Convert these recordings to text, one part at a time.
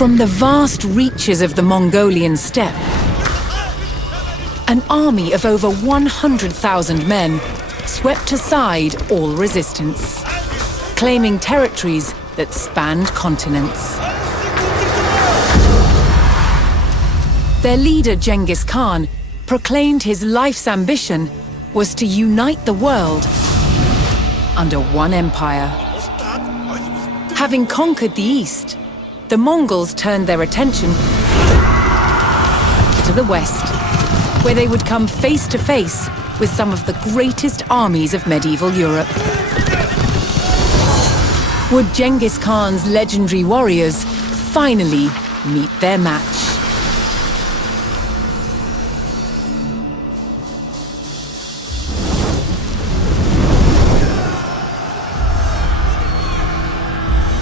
From the vast reaches of the Mongolian steppe, an army of over 100,000 men swept aside all resistance, claiming territories that spanned continents. Their leader, Genghis Khan, proclaimed his life's ambition was to unite the world under one empire. Having conquered the East, the Mongols turned their attention to the West, where they would come face to face with some of the greatest armies of medieval Europe. Would Genghis Khan's legendary warriors finally meet their match?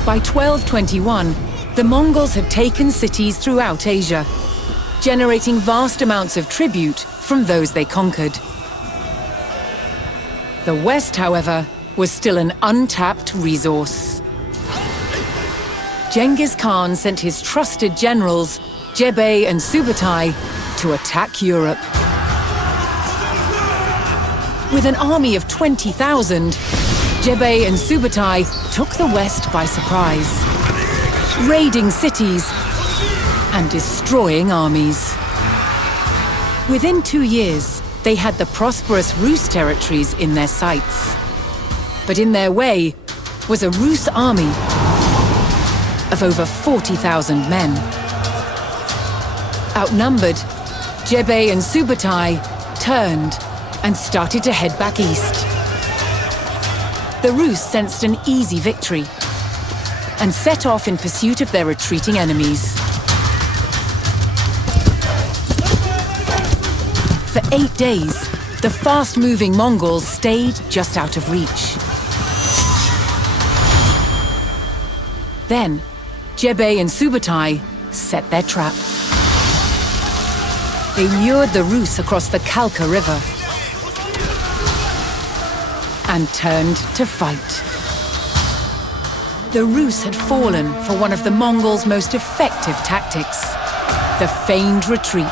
By 1221, the Mongols had taken cities throughout Asia, generating vast amounts of tribute from those they conquered. The West, however, was still an untapped resource. Genghis Khan sent his trusted generals, Jebei and Subutai, to attack Europe. With an army of 20,000, Jebei and Subutai took the West by surprise, raiding cities and destroying armies. Within 2 years, they had the prosperous Rus territories in their sights. But in their way was a Rus army of over 40,000 men. Outnumbered, Jebei and Subutai turned and started to head back east. The Rus sensed an easy victory and set off in pursuit of their retreating enemies. For 8 days, the fast-moving Mongols stayed just out of reach. Then, Jebei and Subutai set their trap. They lured the Rus across the Kallka River and turned to fight. The Rus had fallen for one of the Mongols' most effective tactics, the feigned retreat.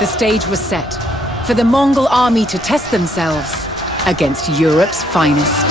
The stage was set for the Mongol army to test themselves against Europe's finest.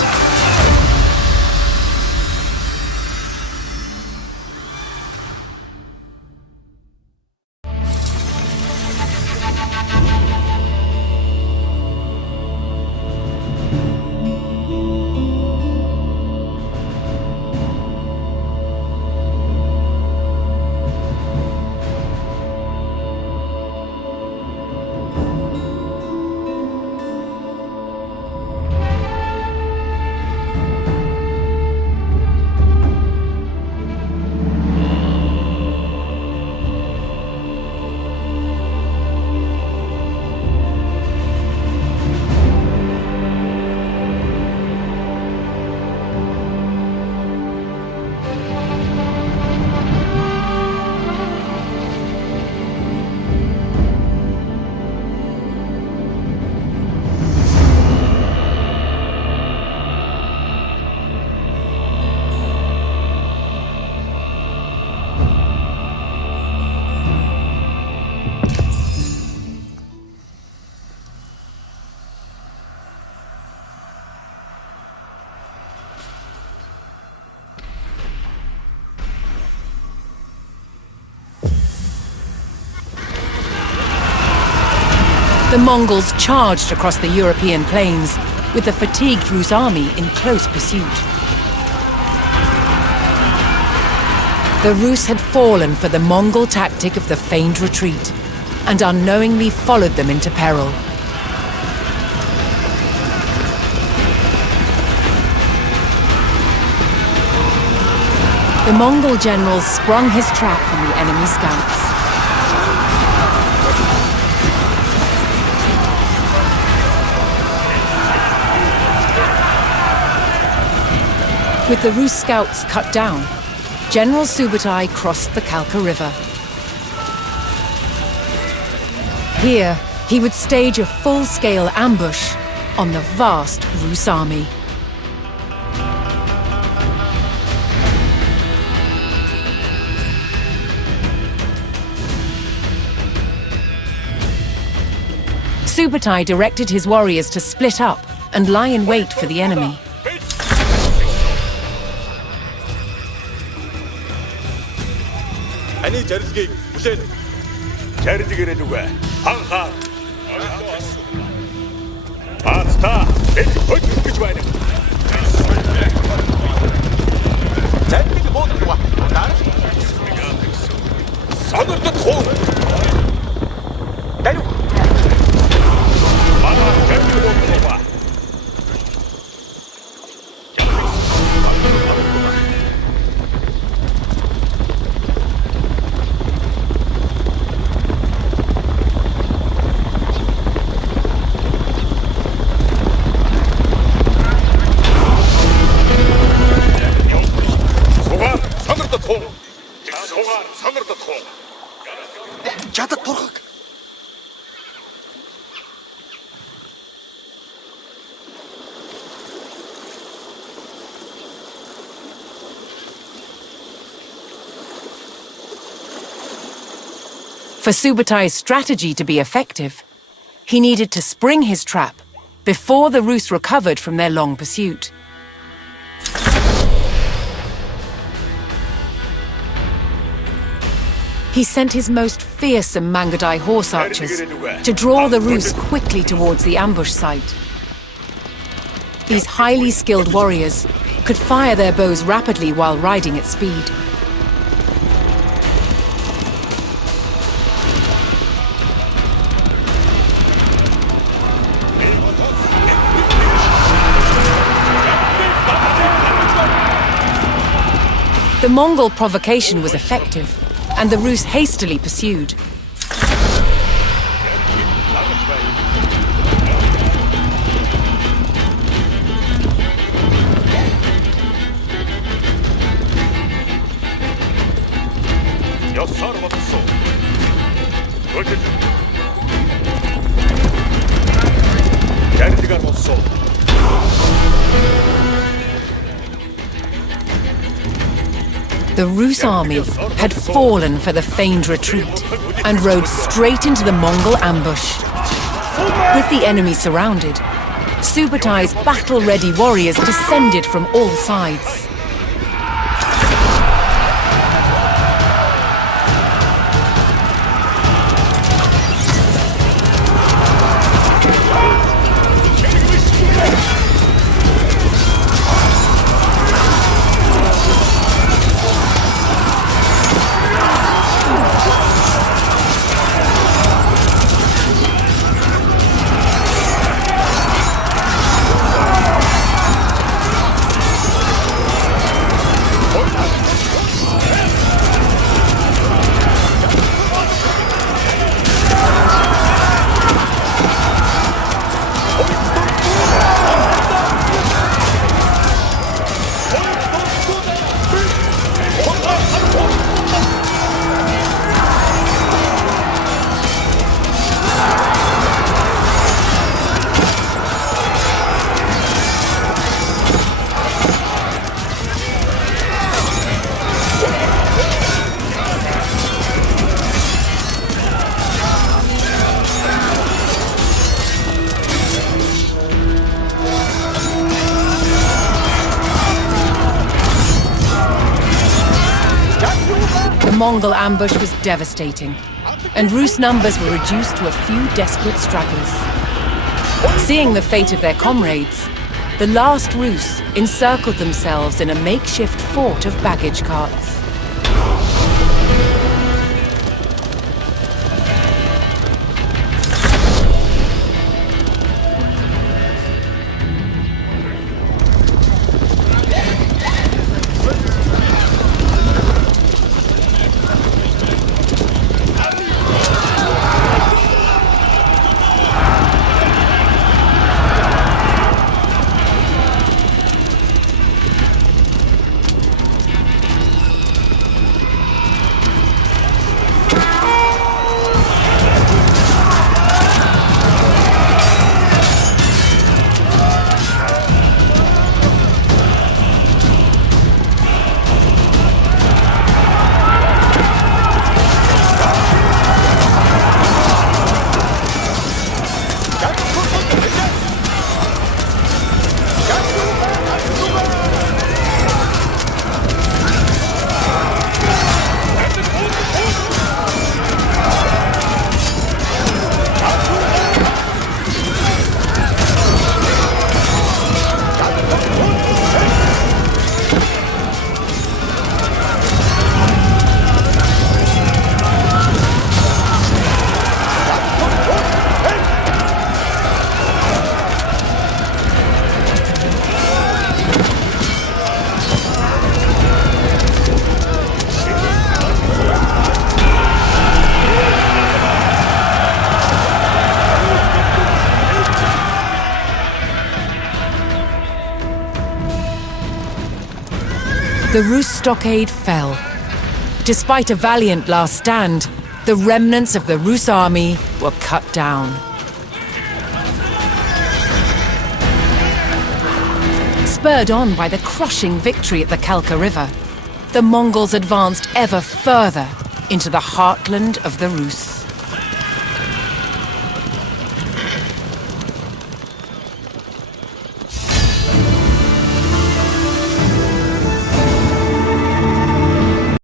The Mongols charged across the European plains, with the fatigued Rus army in close pursuit. The Rus had fallen for the Mongol tactic of the feigned retreat, and unknowingly followed them into peril. The Mongol general sprung his trap on the enemy scouts. With the Rus scouts cut down, General Subutai crossed the Kallka River. Here, he would stage a full-scale ambush on the vast Rus army. Subutai directed his warriors to split up and lie in wait for the enemy. Ani jarızgı Hüseyin. Jarızgıre juga. Hangar. Hasta. Belki höt güç var. Jarızgı modu var. Sanırdı kol. Dalu. Bana jarızgı modu var. For Subutai's strategy to be effective, he needed to spring his trap before the Rus recovered from their long pursuit. He sent his most fearsome Mangudai horse archers to draw the Rus quickly towards the ambush site. These highly skilled warriors could fire their bows rapidly while riding at speed. The Mongol provocation was effective, and the Rus hastily pursued. The Rus army had fallen for the feigned retreat and rode straight into the Mongol ambush. With the enemy surrounded, Subutai's battle-ready warriors descended from all sides. The Mongol ambush was devastating, and Rus numbers were reduced to a few desperate stragglers. Seeing the fate of their comrades, the last Rus encircled themselves in a makeshift fort of baggage carts. The Rus stockade fell. Despite a valiant last stand, the remnants of the Rus army were cut down. Spurred on by the crushing victory at the Kallka River, the Mongols advanced ever further into the heartland of the Rus.